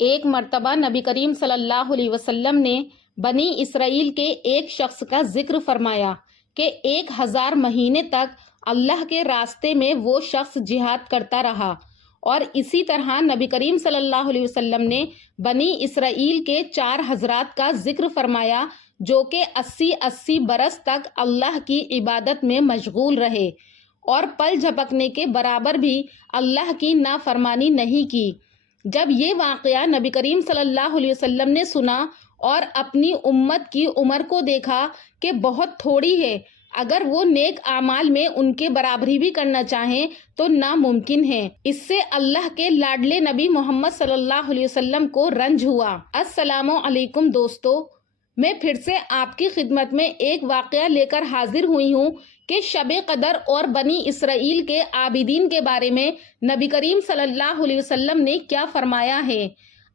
ایک مرتبہ نبی کریم صلی اللہ علیہ وسلم نے بنی اسرائیل کے ایک شخص کا ذکر فرمایا کہ 1000 مہینے تک اللہ کے راستے میں وہ شخص جہاد کرتا رہا، اور اسی طرح نبی کریم صلی اللہ علیہ وسلم نے بنی اسرائیل کے 4 حضرات کا ذکر فرمایا جو کہ 80 برس تک اللہ کی عبادت میں مشغول رہے اور پل جھپکنے کے برابر بھی اللہ کی نافرمانی نہیں کی۔ جب یہ واقعہ نبی کریم صلی اللہ علیہ وسلم نے سنا اور اپنی امت کی عمر کو دیکھا کہ بہت تھوڑی ہے، اگر وہ نیک اعمال میں ان کے برابری بھی کرنا چاہیں تو ناممکن ہے، اس سے اللہ کے لاڈلے نبی محمد صلی اللہ علیہ وسلم کو رنج ہوا۔ السلام علیکم دوستو، میں پھر سے آپ کی خدمت میں ایک واقعہ لے کر حاضر ہوئی ہوں کہ شب قدر اور بنی اسرائیل کے عابدین کے بارے میں نبی کریم صلی اللہ علیہ وسلم نے کیا فرمایا ہے۔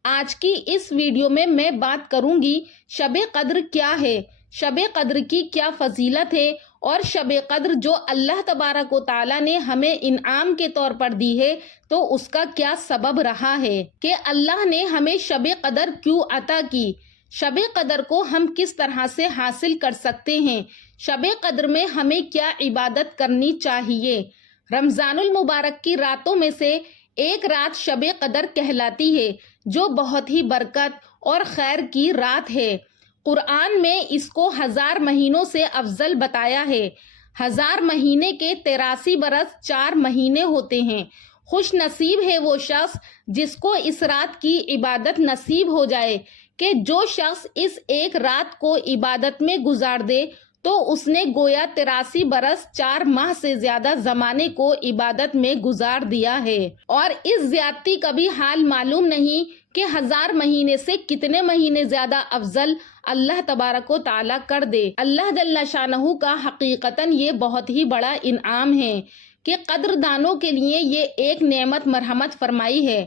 آج کی اس ویڈیو میں بات کروں گی شب قدر کیا ہے، شب قدر کی کیا فضیلت ہے، اور شب قدر جو اللہ تبارک و تعالیٰ نے ہمیں انعام کے طور پر دی ہے تو اس کا کیا سبب رہا ہے کہ اللہ نے ہمیں شب قدر کیوں عطا کی، شب قدر کو ہم کس طرح سے حاصل کر سکتے ہیں، شب قدر میں ہمیں کیا عبادت کرنی چاہیے۔ رمضان المبارک کی راتوں میں سے ایک رات شب قدر کہلاتی ہے جو بہت ہی برکت اور خیر کی رات ہے۔ قرآن میں اس کو 1000 مہینوں سے افضل بتایا ہے۔ 1000 مہینے کے 83 برس 4 مہینے ہوتے ہیں۔ خوش نصیب ہے وہ شخص جس کو اس رات کی عبادت نصیب ہو جائے کہ جو شخص اس ایک رات کو عبادت میں گزار دے تو اس نے گویا 83 برس 4 ماہ سے زیادہ زمانے کو عبادت میں گزار دیا ہے، اور اس زیادتی کا بھی حال معلوم نہیں کہ 1000 مہینے سے کتنے مہینے زیادہ افضل اللہ تبارک و تعالیٰ کر دے۔ اللہ جل شانہ کا حقیقتاً یہ بہت ہی بڑا انعام ہے کہ قدر دانوں کے لیے یہ ایک نعمت مرحمت فرمائی ہے۔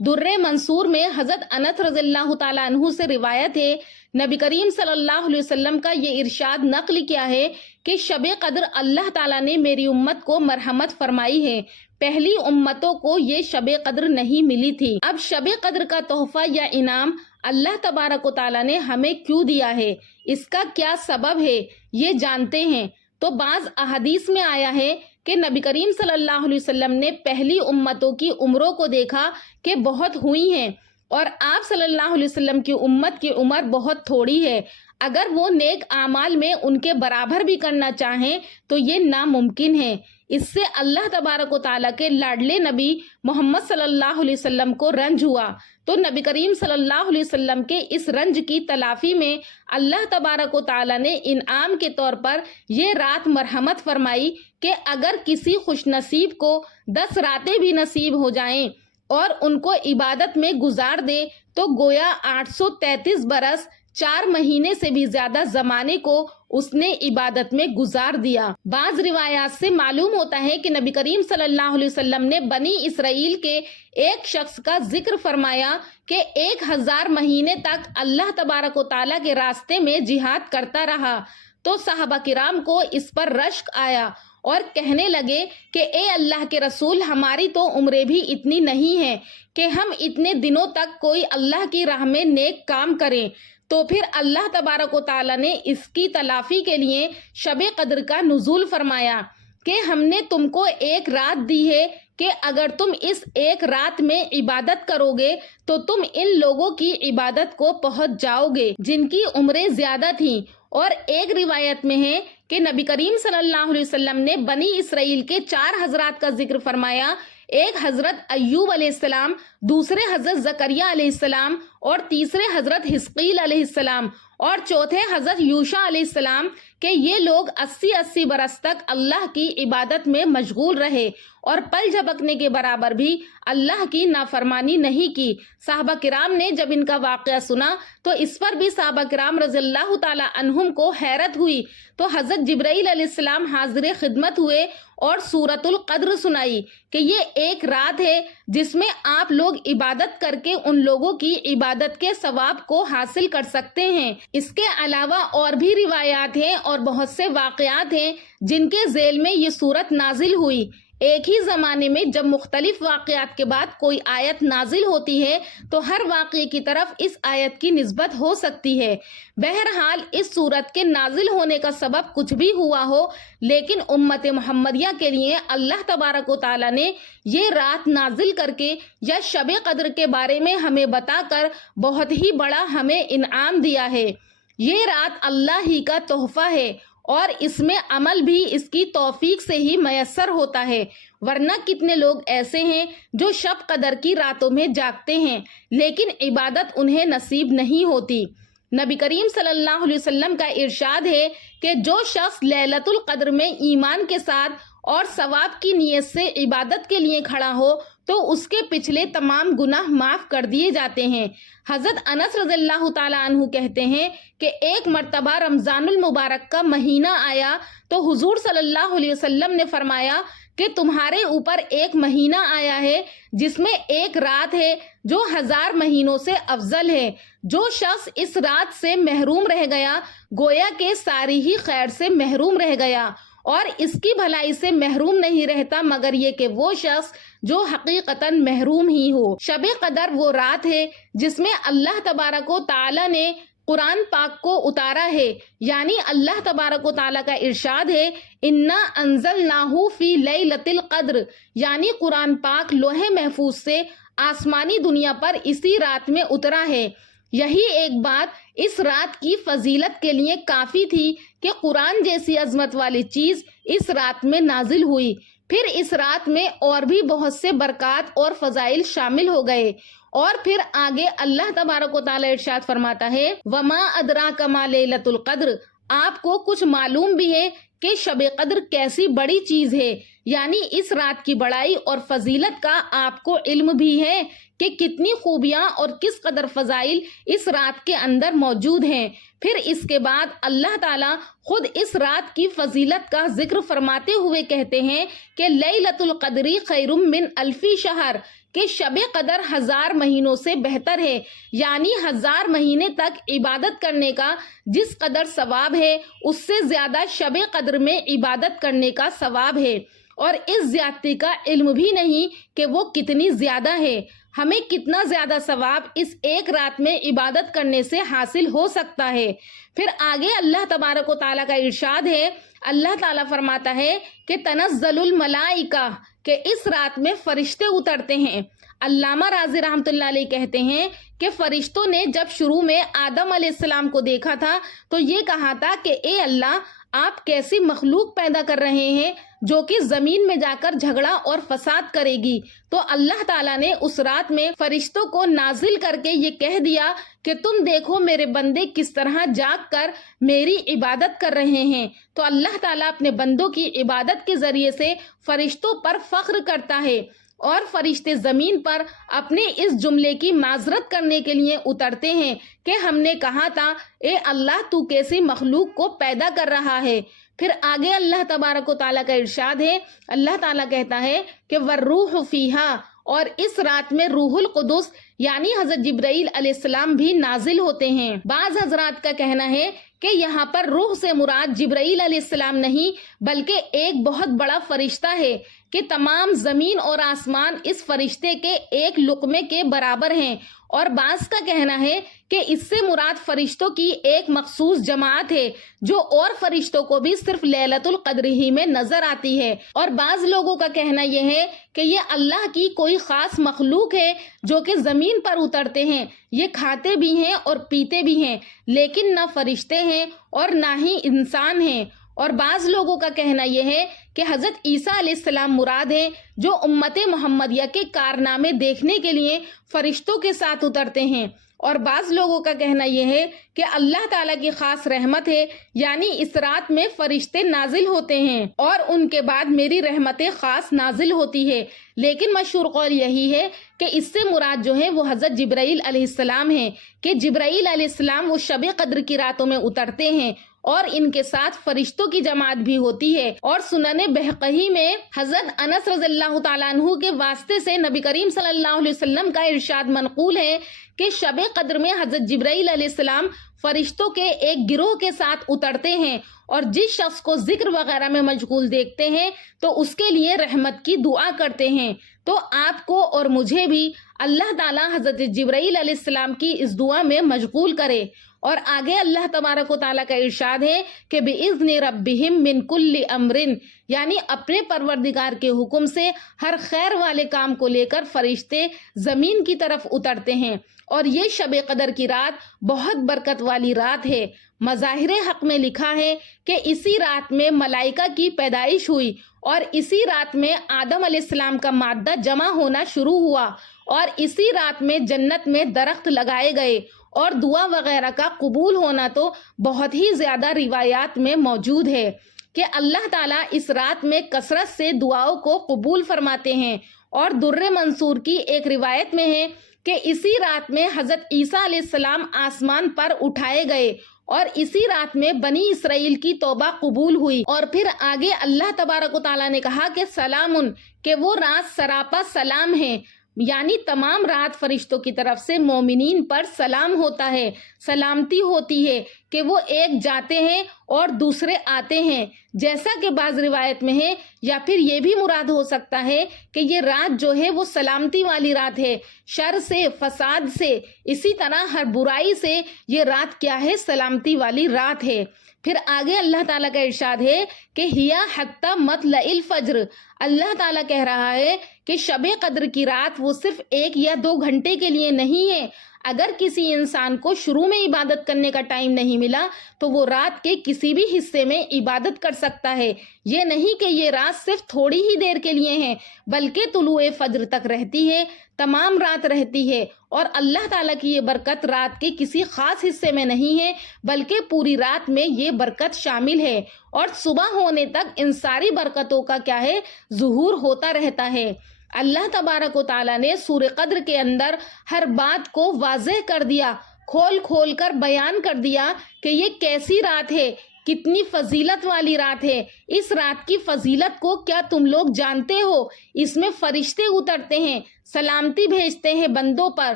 در منصور میں حضرت انس رضی اللہ تعالیٰ عنہ سے روایت ہے، نبی کریم صلی اللہ علیہ وسلم کا یہ ارشاد نقل کیا ہے کہ شب قدر اللہ تعالیٰ نے میری امت کو مرحمت فرمائی ہے، پہلی امتوں کو یہ شب قدر نہیں ملی تھی۔ اب شب قدر کا تحفہ یا انعام اللہ تبارک و تعالیٰ نے ہمیں کیوں دیا ہے، اس کا کیا سبب ہے، یہ جانتے ہیں۔ تو بعض احادیث میں آیا ہے کہ نبی کریم صلی اللہ علیہ وسلم نے پہلی امتوں کی عمروں کو دیکھا کہ بہت ہوئی ہیں، اور آپ صلی اللہ علیہ وسلم کی امت کی عمر بہت تھوڑی ہے، اگر وہ نیک اعمال میں ان کے برابر بھی کرنا چاہیں تو یہ ناممکن ہے۔ اس سے اللہ تبارک و تعالیٰ کے لاڈلے نبی محمد صلی اللہ علیہ وسلم کو رنج ہوا، تو نبی کریم صلی اللہ علیہ وسلم کے اس رنج کی تلافی میں اللہ تبارک و تعالیٰ نے انعام کے طور پر یہ رات مرحمت فرمائی کہ اگر کسی خوش نصیب کو 10 راتیں بھی نصیب ہو جائیں اور ان کو عبادت میں گزار دے تو گویا 833 برس 4 مہینے سے بھی زیادہ زمانے کو اس نے عبادت میں گزار دیا۔ بعض روایات سے معلوم ہوتا ہے کہ نبی کریم صلی اللہ علیہ وسلم نے بنی اسرائیل کے ایک شخص کا ذکر فرمایا کہ 1000 مہینے تک اللہ تبارک و تعالیٰ کے راستے میں جہاد کرتا رہا، تو صحابہ کرام کو اس پر رشک آیا اور کہنے لگے کہ اے اللہ کے رسول، ہماری تو عمریں بھی اتنی نہیں ہیں کہ ہم اتنے دنوں تک کوئی اللہ کی راہ میں نیک کام کریں۔ تو پھر اللہ تبارک و تعالیٰ نے اس کی تلافی کے لیے شب قدر کا نزول فرمایا کہ ہم نے تم کو ایک رات دی ہے کہ اگر تم اس ایک رات میں عبادت کرو گے تو تم ان لوگوں کی عبادت کو پہنچ جاؤ گے جن کی عمریں زیادہ تھیں۔ اور ایک روایت میں ہے کہ نبی کریم صلی اللہ علیہ وسلم نے بنی اسرائیل کے 4 حضرات کا ذکر فرمایا، ایک حضرت ایوب علیہ السلام، دوسرے حضرت زکریا علیہ السلام، اور تیسرے حضرت حزقیل علیہ السلام، اور چوتھے حضرت یوشع علیہ السلام، کہ یہ لوگ 80 برس تک اللہ کی عبادت میں مشغول رہے اور پل جھپکنے کے برابر بھی اللہ کی نافرمانی نہیں کی۔ صحابہ کرام نے جب ان کا واقعہ سنا تو اس پر بھی صحابہ کرام رضی اللہ تعالی عنہم کو حیرت ہوئی، تو حضرت جبرائیل علیہ السلام حاضر خدمت ہوئے اور سورۃ القدر سنائی کہ یہ ایک رات ہے جس میں آپ لوگ عبادت کر کے ان لوگوں کی عبادت کے ثواب کو حاصل کر سکتے ہیں۔ اس کے علاوہ اور بھی روایات ہیں اور بہت سے واقعات ہیں جن کے ذیل میں یہ سورت نازل ہوئی۔ ایک ہی زمانے میں جب مختلف واقعات کے بعد کوئی آیت نازل ہوتی ہے تو ہر واقعے کی طرف اس آیت کی نسبت ہو سکتی ہے۔ بہرحال اس سورت کے نازل ہونے کا سبب کچھ بھی ہوا ہو، لیکن امت محمدیہ کے لیے اللہ تبارک و تعالیٰ نے یہ رات نازل کر کے یا شب قدر کے بارے میں ہمیں بتا کر بہت ہی بڑا ہمیں انعام دیا ہے۔ یہ رات اللہ ہی کا تحفہ ہے اور اس میں عمل بھی اس کی توفیق سے ہی میسر ہوتا ہے، ورنہ کتنے لوگ ایسے ہیں جو شب قدر کی راتوں میں جاگتے ہیں لیکن عبادت انہیں نصیب نہیں ہوتی۔ نبی کریم صلی اللہ علیہ وسلم کا ارشاد ہے کہ جو شخص لیلۃ القدر میں ایمان کے ساتھ اور ثواب کی نیت سے عبادت کے لیے کھڑا ہو تو اس کے پچھلے تمام گناہ معاف کر دیے جاتے ہیں۔ حضرت انس رضی اللہ تعالیٰ عنہ کہتے ہیں کہ ایک مرتبہ رمضان المبارک کا مہینہ آیا تو حضور صلی اللہ علیہ وسلم نے فرمایا کہ تمہارے اوپر ایک مہینہ آیا ہے جس میں ایک رات ہے جو 1000 مہینوں سے افضل ہے۔ جو شخص اس رات سے محروم رہ گیا گویا کہ ساری ہی خیر سے محروم رہ گیا، اور اس کی بھلائی سے محروم نہیں رہتا مگر یہ کہ وہ شخص جو حقیقتاً محروم ہی ہو۔ شب قدر وہ رات ہے جس میں اللہ تبارک و تعالیٰ نے قرآن پاک کو اتارا ہے، یعنی اللہ تبارک و تعالیٰ کا ارشاد ہے انا انزلناہ فی لیلۃ القدر، یعنی قرآن پاک لوح محفوظ سے آسمانی دنیا پر اسی رات میں اترا ہے۔ یہی ایک بات اس رات کی فضیلت کے لیے کافی تھی کہ قرآن جیسی عظمت والی چیز اس رات میں نازل ہوئی۔ پھر اس رات میں اور بھی بہت سے برکات اور فضائل شامل ہو گئے، اور پھر آگے اللہ تبارک و تعالی ارشاد فرماتا ہے وما ادراک ما لیلۃ القدر، آپ کو کچھ معلوم بھی ہے کہ شب قدر کیسی بڑی چیز ہے، یعنی اس رات کی بڑائی اور فضیلت کا آپ کو علم بھی ہے کہ کتنی خوبیاں اور کس قدر فضائل اس رات کے اندر موجود ہیں۔ پھر اس کے بعد اللہ تعالیٰ خود اس رات کی فضیلت کا ذکر فرماتے ہوئے کہتے ہیں کہ لیلۃ القدر خیر من الف شہر، کہ شب قدر 1000 مہینوں سے بہتر ہے، یعنی 1000 مہینے تک عبادت کرنے کا جس قدر ثواب ہے اس سے زیادہ شب قدر میں عبادت کرنے کا ثواب ہے، اور اس زیادتی کا علم بھی نہیں کہ وہ کتنی زیادہ ہے۔ ہمیں کتنا زیادہ ثواب اس ایک رات میں عبادت کرنے سے حاصل ہو سکتا ہے۔ پھر آگے اللہ تبارک و تعالیٰ کا ارشاد ہے، اللہ تعالیٰ فرماتا ہے کہ تنزل الملائکہ، کہ اس رات میں فرشتے اترتے ہیں۔ علامہ رازی رحمۃ اللہ علیہ کہتے ہیں کہ فرشتوں نے جب شروع میں آدم علیہ السلام کو دیکھا تھا تو یہ کہا تھا کہ اے اللہ، آپ کیسی مخلوق پیدا کر رہے ہیں جو کہ زمین میں جا کر جھگڑا اور فساد کرے گی۔ تو اللہ تعالیٰ نے اس رات میں فرشتوں کو نازل کر کے یہ کہہ دیا کہ تم دیکھو میرے بندے کس طرح جاگ کر میری عبادت کر رہے ہیں۔ تو اللہ تعالیٰ اپنے بندوں کی عبادت کے ذریعے سے فرشتوں پر فخر کرتا ہے، اور فرشتے زمین پر اپنے اس جملے کی معذرت کرنے کے لیے اترتے ہیں کہ ہم نے کہا تھا اے اللہ تو کیسی مخلوق کو پیدا کر رہا ہے۔ پھر آگے اللہ تبارک و تعالیٰ کا ارشاد ہے، اللہ تعالیٰ کہتا ہے کہ والروح فیہا، اور اس رات میں روح القدس یعنی حضرت جبرائیل علیہ السلام بھی نازل ہوتے ہیں۔ بعض حضرات کا کہنا ہے کہ یہاں پر روح سے مراد جبرائیل علیہ السلام نہیں بلکہ ایک بہت بڑا فرشتہ ہے کہ تمام زمین اور آسمان اس فرشتے کے ایک لقمے کے برابر ہیں، اور بعض کا کہنا ہے کہ اس سے مراد فرشتوں کی ایک مخصوص جماعت ہے جو اور فرشتوں کو بھی صرف لیلۃ القدر ہی میں نظر آتی ہے، اور بعض لوگوں کا کہنا یہ ہے کہ یہ اللہ کی کوئی خاص مخلوق ہے جو کہ زمین پر اترتے ہیں، یہ کھاتے بھی ہیں اور پیتے بھی ہیں لیکن نہ فرشتے ہیں اور نہ ہی انسان ہیں۔ اور بعض لوگوں کا کہنا یہ ہے کہ حضرت عیسیٰ علیہ السلام مراد ہیں جو امت محمدیہ کے کارنامے دیکھنے کے لیے فرشتوں کے ساتھ اترتے ہیں، اور بعض لوگوں کا کہنا یہ ہے کہ اللہ تعالیٰ کی خاص رحمت ہے، یعنی اس رات میں فرشتے نازل ہوتے ہیں اور ان کے بعد میری رحمت خاص نازل ہوتی ہے۔ لیکن مشہور قول یہی ہے کہ اس سے مراد جو ہے وہ حضرت جبرائیل علیہ السلام ہیں کہ جبرائیل علیہ السلام وہ شب قدر کی راتوں میں اترتے ہیں اور ان کے ساتھ فرشتوں کی جماعت بھی ہوتی ہے۔ اور سنن بہقی میں حضرت انس رضی اللہ تعالیٰ عنہ کے واسطے سے نبی کریم صلی اللہ علیہ وسلم کا ارشاد منقول ہے کہ شب قدر میں حضرت جبرائیل علیہ السلام فرشتوں کے ایک گروہ کے ساتھ اترتے ہیں اور جس شخص کو ذکر وغیرہ میں مشغول دیکھتے ہیں تو اس کے لیے رحمت کی دعا کرتے ہیں۔ تو آپ کو اور مجھے بھی اللہ تعالیٰ حضرت جبرائیل علیہ السلام کی اس دعا میں مشغول کرے۔ اور آگے اللہ تبارک و تعالیٰ کا ارشاد ہے کہ بِإِذْنِ رَبِّهِمْ مِنْ كُلِّ أَمْرٍ، یعنی اپنے پروردگار کے حکم سے ہر خیر والے کام کو لے کر فرشتے زمین کی طرف اترتے ہیں۔ اور یہ شب قدر کی رات بہت برکت والی رات ہے۔ مظاہر حق میں لکھا ہے کہ اسی رات میں ملائکہ کی پیدائش ہوئی اور اسی رات میں آدم علیہ السلام کا مادہ جمع ہونا شروع ہوا اور اسی رات میں جنت میں درخت لگائے گئے، اور دعا وغیرہ کا قبول ہونا تو بہت ہی زیادہ روایات میں موجود ہے کہ اللہ تعالیٰ اس رات میں کثرت سے دعاؤں کو قبول فرماتے ہیں۔ اور در منصور کی ایک روایت میں ہے کہ اسی رات میں حضرت عیسیٰ علیہ السلام آسمان پر اٹھائے گئے اور اسی رات میں بنی اسرائیل کی توبہ قبول ہوئی۔ اور پھر آگے اللہ تبارک و تعالیٰ نے کہا کہ سلامن، کہ وہ رات سراپا سلام ہے، یعنی تمام رات فرشتوں کی طرف سے مومنین پر سلام ہوتا ہے، سلامتی ہوتی ہے کہ وہ ایک جاتے ہیں اور دوسرے آتے ہیں، جیسا کہ بعض روایت میں ہے، یا پھر یہ بھی مراد ہو سکتا ہے کہ یہ رات جو ہے وہ سلامتی والی رات ہے، شر سے، فساد سے، اسی طرح ہر برائی سے یہ رات کیا ہے؟ سلامتی والی رات ہے۔ پھر آگے اللہ تعالیٰ کا ارشاد ہے کہ ہیا حتی مطلع الفجر، اللہ تعالیٰ کہہ رہا ہے کہ شب قدر کی رات وہ صرف 1 یا 2 گھنٹے کے لیے نہیں ہے۔ اگر کسی انسان کو شروع میں عبادت کرنے کا ٹائم نہیں ملا تو وہ رات کے کسی بھی حصے میں عبادت کر سکتا ہے۔ یہ نہیں کہ یہ رات صرف تھوڑی ہی دیر کے لیے ہے، بلکہ طلوع فجر تک رہتی ہے، تمام رات رہتی ہے۔ اور اللہ تعالیٰ کی یہ برکت رات کے کسی خاص حصے میں نہیں ہے، بلکہ پوری رات میں یہ برکت شامل ہے، اور صبح ہونے تک ان ساری برکتوں کا کیا ہے؟ ظہور ہوتا رہتا ہے۔ اللہ تبارک و تعالیٰ نے سورہ قدر کے اندر ہر بات کو واضح کر دیا، کھول کھول کر بیان کر دیا کہ یہ کیسی رات ہے، کتنی فضیلت والی رات ہے۔ اس رات کی فضیلت کو کیا تم لوگ جانتے ہو؟ اس میں فرشتے اترتے ہیں، سلامتی بھیجتے ہیں بندوں پر،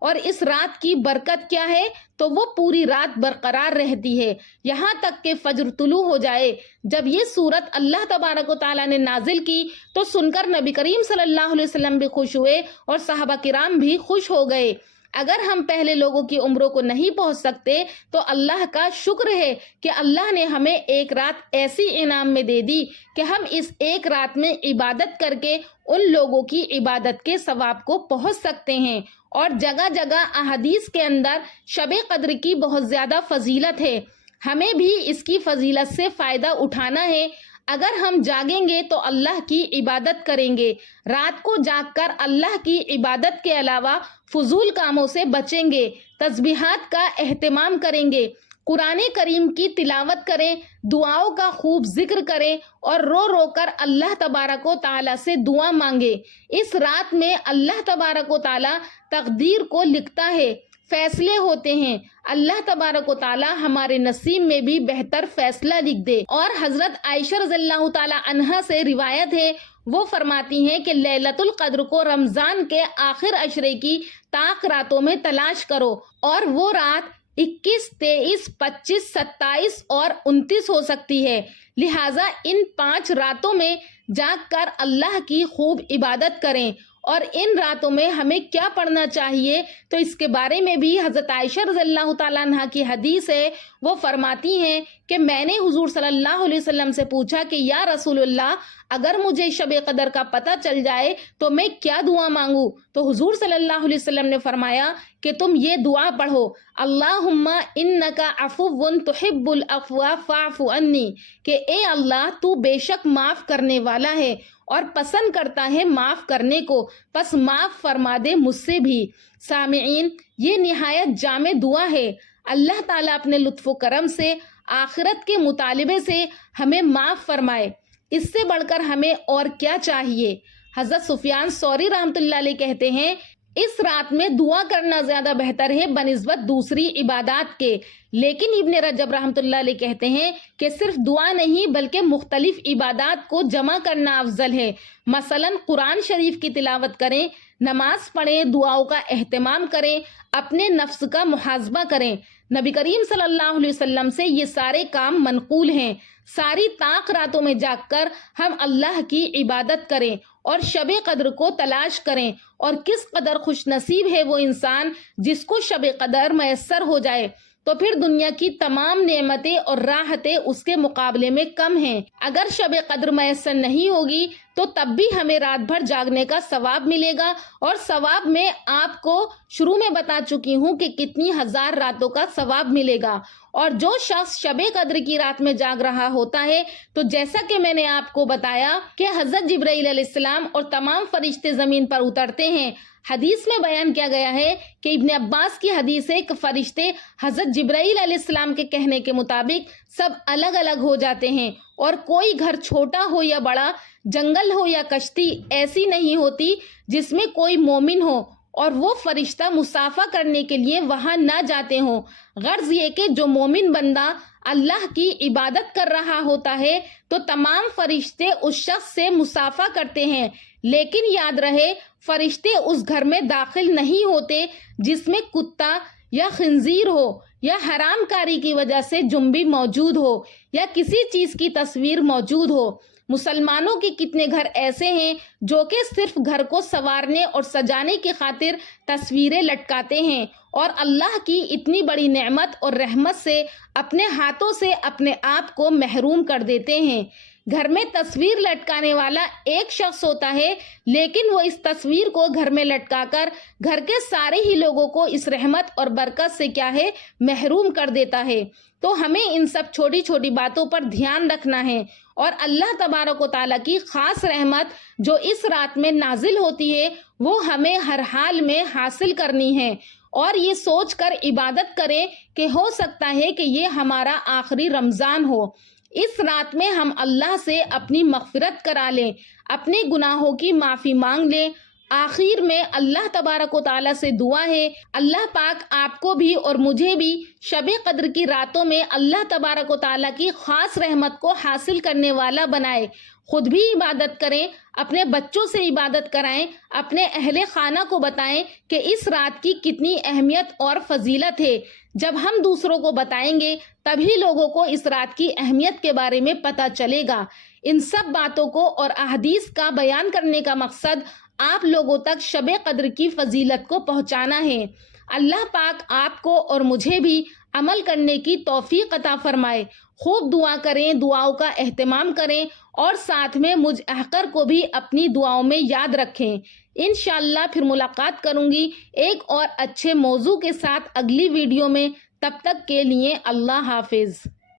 اور اس رات کی برکت کیا ہے؟ تو وہ پوری رات برقرار رہتی ہے یہاں تک کہ فجر طلوع ہو جائے۔ جب یہ سورت اللہ تبارک و تعالیٰ نے نازل کی تو سن کر نبی کریم صلی اللہ علیہ وسلم بھی خوش ہوئے اور صحابہ کرام بھی خوش ہو گئے۔ اگر ہم پہلے لوگوں کی عمروں کو نہیں پہنچ سکتے تو اللہ کا شکر ہے کہ اللہ نے ہمیں ایک رات ایسی انعام میں دے دی کہ ہم اس ایک رات میں عبادت کر کے ان لوگوں کی عبادت کے ثواب کو پہنچ سکتے ہیں۔ اور جگہ جگہ احادیث کے اندر شب قدر کی بہت زیادہ فضیلت ہے، ہمیں بھی اس کی فضیلت سے فائدہ اٹھانا ہے۔ اگر ہم جاگیں گے تو اللہ کی عبادت کریں گے، رات کو جاگ کر اللہ کی عبادت کے علاوہ فضول کاموں سے بچیں گے، تسبیحات کا اہتمام کریں گے، قرآن کریم کی تلاوت کریں، دعاؤں کا خوب ذکر کریں اور رو رو کر اللہ تبارک و تعالیٰ سے دعا مانگے۔ اس رات میں اللہ تبارک و تعالیٰ تقدیر کو لکھتا ہے، فیصلے ہوتے ہیں۔ اللہ تبارک و تعالیٰ ہمارے نصیب میں بھی بہتر فیصلہ لکھ دے۔ اور حضرت عائشہ رضی اللہ تعالیٰ عنہا سے روایت ہے، وہ فرماتی ہیں کہ لیلۃ القدر کو رمضان کے آخر عشرے کی طاق راتوں میں تلاش کرو، اور وہ رات 21، 23، 25، 27 اور 29 ہو سکتی ہے۔ لہٰذا ان 5 راتوں میں جاگ کر اللہ کی خوب عبادت کریں۔ اور ان راتوں میں ہمیں کیا پڑھنا چاہیے تو اس کے بارے میں بھی حضرت عائشہ رضی اللہ تعالیٰ عنہ کی حدیث ہے، وہ فرماتی ہیں کہ میں نے حضور صلی اللہ علیہ وسلم سے پوچھا کہ یا رسول اللہ، اگر مجھے شب قدر کا پتہ چل جائے تو میں کیا دعا مانگوں؟ تو حضور صلی اللہ علیہ وسلم نے فرمایا کہ تم یہ دعا پڑھو، اللہم انک عفو تحب العفو فاعف عنی، کہ اے اللہ تو بے شک معاف کرنے والا ہے اور پسند کرتا ہے معاف کرنے کو، پس معاف فرما دے مجھ سے بھی۔ سامعین، یہ نہایت جامع دعا ہے۔ اللہ تعالیٰ اپنے لطف و کرم سے آخرت کے مطالبے سے ہمیں معاف فرمائے، اس سے بڑھ کر ہمیں اور کیا چاہیے؟ حضرت سفیان ثوری رحمۃ اللہ علیہ کہتے ہیں، اس رات میں دعا کرنا زیادہ بہتر ہے بنسبت دوسری عبادات کے۔ لیکن ابن رجب رحمۃ اللہ علیہ کہتے ہیں کہ صرف دعا نہیں بلکہ مختلف عبادات کو جمع کرنا افضل ہے۔ مثلا قرآن شریف کی تلاوت کریں، نماز پڑھیں، دعاؤں کا اہتمام کریں، اپنے نفس کا محاسبہ کریں۔ نبی کریم صلی اللہ علیہ وسلم سے یہ سارے کام منقول ہیں۔ ساری طاق راتوں میں جاگ کر ہم اللہ کی عبادت کریں اور شب قدر کو تلاش کریں، اور کس قدر خوش نصیب ہے وہ انسان جس کو شب قدر میسر ہو جائے، تو پھر دنیا کی تمام نعمتیں اور راحتیں اس کے مقابلے میں کم ہیں۔ اگر شب قدر میسر نہیں ہوگی تو تب بھی ہمیں رات بھر جاگنے کا ثواب ملے گا، اور ثواب میں آپ کو شروع میں بتا چکی ہوں کہ کتنی ہزار راتوں کا ثواب ملے گا۔ اور جو شخص شب قدر کی رات میں جاگ رہا ہوتا ہے تو جیسا کہ میں نے آپ کو بتایا کہ حضرت جبرائیل علیہ السلام اور تمام فرشتے زمین پر اترتے ہیں۔ حدیث میں بیان کیا گیا ہے کہ ابن عباس کی حدیث ہے کہ فرشتے حضرت جبرائیل علیہ السلام کے کہنے کے مطابق سب الگ الگ ہو جاتے ہیں، اور کوئی گھر چھوٹا ہو یا بڑا، جنگل ہو یا کشتی ایسی نہیں ہوتی جس میں کوئی مومن ہو اور وہ فرشتہ مصافحہ کرنے کے لیے وہاں نہ جاتے ہوں۔ غرض یہ کہ جو مومن بندہ اللہ کی عبادت کر رہا ہوتا ہے تو تمام فرشتے اس شخص سے مصافحہ کرتے ہیں، لیکن یاد رہے فرشتے اس گھر میں داخل نہیں ہوتے جس میں کتا یا خنزیر ہو، یا حرام کاری کی وجہ سے جنبی موجود ہو، یا کسی چیز کی تصویر موجود ہو۔ مسلمانوں کے کتنے گھر ایسے ہیں جو کہ صرف گھر کو سنوارنے اور سجانے کی خاطر تصویریں لٹکاتے ہیں، اور اللہ کی اتنی بڑی نعمت اور رحمت سے اپنے ہاتھوں سے اپنے آپ کو محروم کر دیتے ہیں۔ گھر میں تصویر لٹکانے والا ایک شخص ہوتا ہے، لیکن وہ اس تصویر کو گھر میں لٹکا کر گھر کے سارے ہی لوگوں کو اس رحمت اور برکت سے کیا ہے، محروم کر دیتا ہے۔ تو ہمیں ان سب چھوٹی چھوٹی باتوں پر دھیان رکھنا ہے، اور اللہ تبارک و تعالیٰ کی خاص رحمت جو اس رات میں نازل ہوتی ہے وہ ہمیں ہر حال میں حاصل کرنی ہے، اور یہ سوچ کر عبادت کریں کہ ہو سکتا ہے کہ یہ ہمارا آخری رمضان ہو۔ اس رات میں ہم اللہ سے اپنی مغفرت کرا لیں، اپنے گناہوں کی معافی مانگ لیں۔ آخر میں اللہ تبارک و تعالیٰ سے دعا ہے اللہ پاک آپ کو بھی اور مجھے بھی شب قدر کی راتوں میں اللہ تبارک و تعالیٰ کی خاص رحمت کو حاصل کرنے والا بنائے۔ خود بھی عبادت کریں، اپنے بچوں سے عبادت کرائیں، اپنے اہل خانہ کو بتائیں کہ اس رات کی کتنی اہمیت اور فضیلت ہے۔ جب ہم دوسروں کو بتائیں گے تبھی لوگوں کو اس رات کی اہمیت کے بارے میں پتہ چلے گا۔ ان سب باتوں کو اور احادیث کا بیان کرنے کا مقصد آپ لوگوں تک شب قدر کی فضیلت کو پہنچانا ہے۔ اللہ پاک آپ کو اور مجھے بھی عمل کرنے کی توفیق عطا فرمائے۔ خوب دعا کریں، دعاؤں کا اہتمام کریں، اور ساتھ میں مجھ احقر کو بھی اپنی دعاؤں میں یاد رکھیں۔ انشاءاللہ پھر ملاقات کروں گی ایک اور اچھے موضوع کے ساتھ اگلی ویڈیو میں۔ تب تک کے لیے اللہ حافظ۔